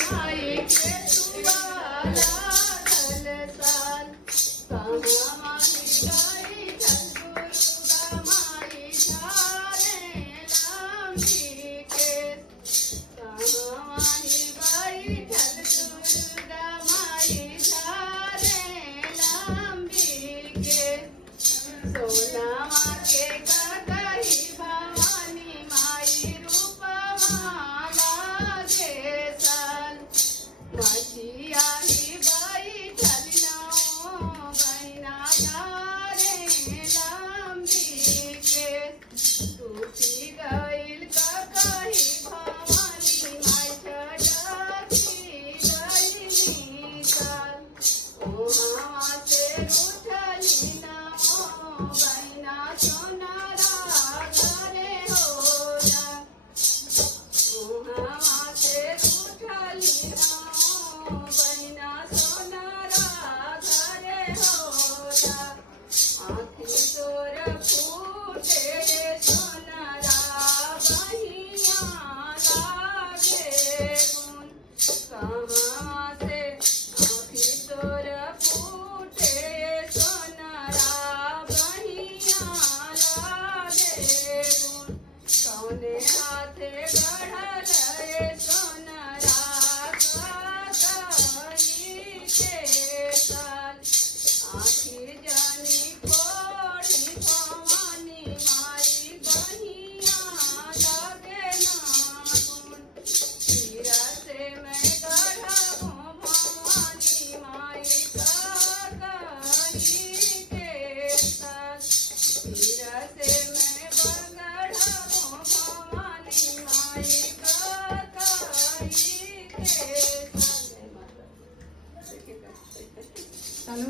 माई के तुवाला धलसाल कहाँ माही गई झलगुरुगा माई झारे लांबी केस कहाँ माही गई झलगुरुगा माई झारे लांबी केस सोनामा के कही भवानी माई रूपमा लागे साल माझी आई बैठल नाओ बहिना झारे लांबी केस टूटी गईल कही भवानी माई झटकी गईली साल ओहा से उठली नाओ बहिना सोनारा घरे हो जा ओहा से उठली नाओ बहिना सोनारा घरे हो जा आँखी तोर फूटे सोनारा बहिया लागे गुण कहाँ से आँखी तोर फूटे सोनारा बहिया लागे गुण कौने हाथे गढ़ल सोनारा कई के साल आँखी जानी फोड़ी भवानी माई बहिया लागे ना गुण तीरा से मैं गढ़ूँ भवानी माई कई के साल तीरा से मैं बगढ़ूँ भवानी माई कई के साल।